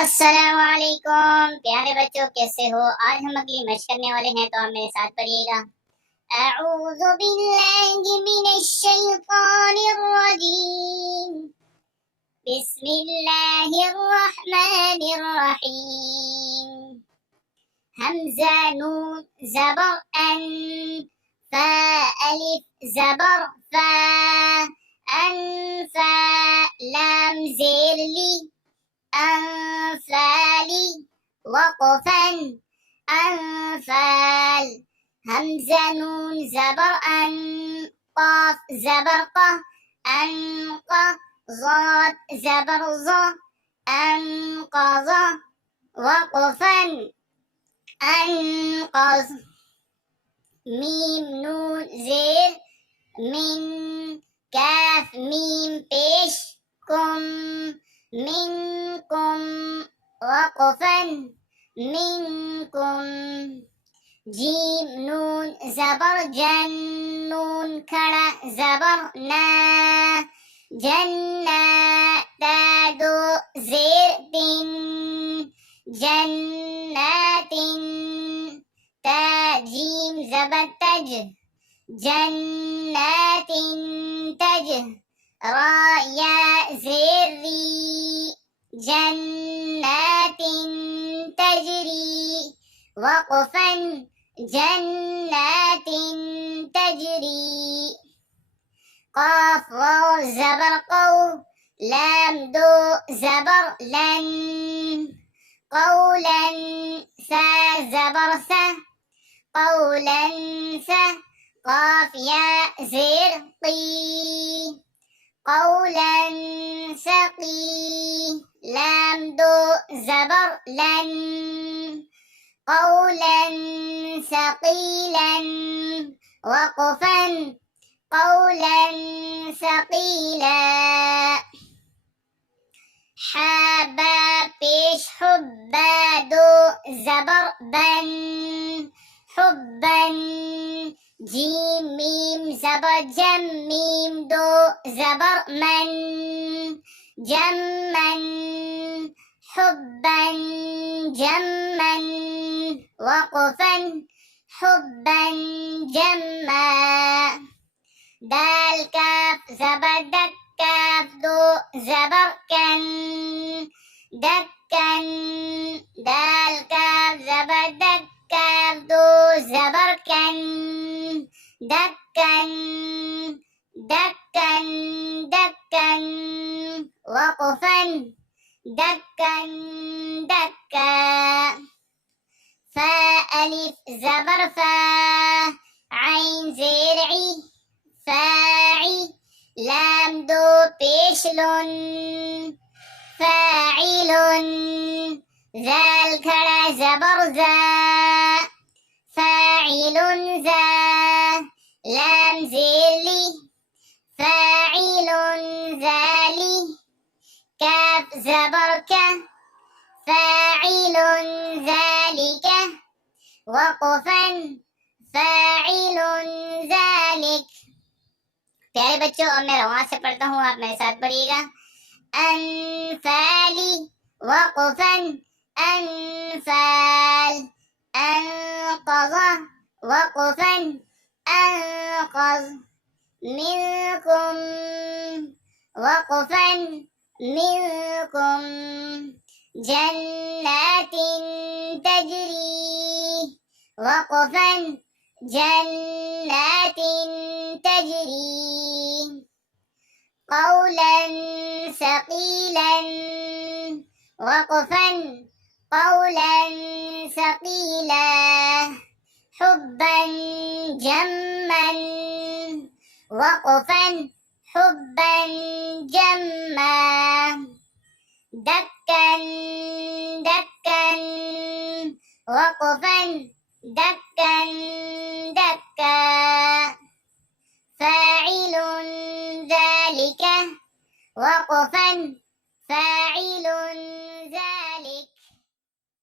السلام علیکم پیارے بچوں، کیسے ہو؟ آج ہم اگلی مشق کرنے والے ہیں، تو آپ میرے ساتھ پڑھیے گا۔ اعوذ باللہ من الشیطان الرجیم، بسم اللہ الرحمن الرحیم۔ حمزہ نون زبر ان، فا الف زبر فا، انفا لام زیر لی، انفالی وقفا انفال، حمزہ نون زبر ان، قاف زبر قہ، انق، ضاد زبر ظ، انقض، وقفا انقذ، میم نون زیر من، کاف میم پیش، کم منکم، وقفا منکم، جیم نون زبر جن، نون کھڑا زبر نا، جنا، تا دو زیر تن، جنات، تا جیم زبر تج، جنات تج، را یا زیر ری، جنات تجری، وقفا جنات تجری، قاف واو زبر قو، لام دو زبر لن، قولا، سا زبر سا، قولا سا، قاف یا زیر قی، قولا سقی، لام دو زبر لن، قولا ثقيلا، وقفا قولا ثقيلا، حابا پیش حبا دو زبر بن، حبا، جیم میم زبر جم، میم دو زبر من، جمن، حبا جما، وقفا حبا جما، دال کاف زبر دک، کاف دو زبر کن، دکن، دال کاف زبر دک، کاف دو زبر کن، دکن، دکن دکن، وقفا دکن دکا، فا الف زبر فا، عین زیر عی، فاعی، لام دو پیش لن، فاعل، ذال کھڑا زبر زا، فاعل زا، لام زیر لی، فاعل ذالی، کاف زبر کا، فاعل ذالک، وقفا فاعل ذالک۔ پیارے بچوں، اب میں رواں سے پڑھتا ہوں، آپ میرے ساتھ پڑھیے گا۔ انفالی، وقفا انفال، انقض، وقفا انقذ، منکم، وقفا منکم، جنات تجری، وقفا جنات تجری، قولا ثقيلا، وقفا قولا ثقيلا، حبا جما، وقفا حبا جما، دكا دكا، وقفا دكا دكا، فاعل ذلك، وقفا فاعل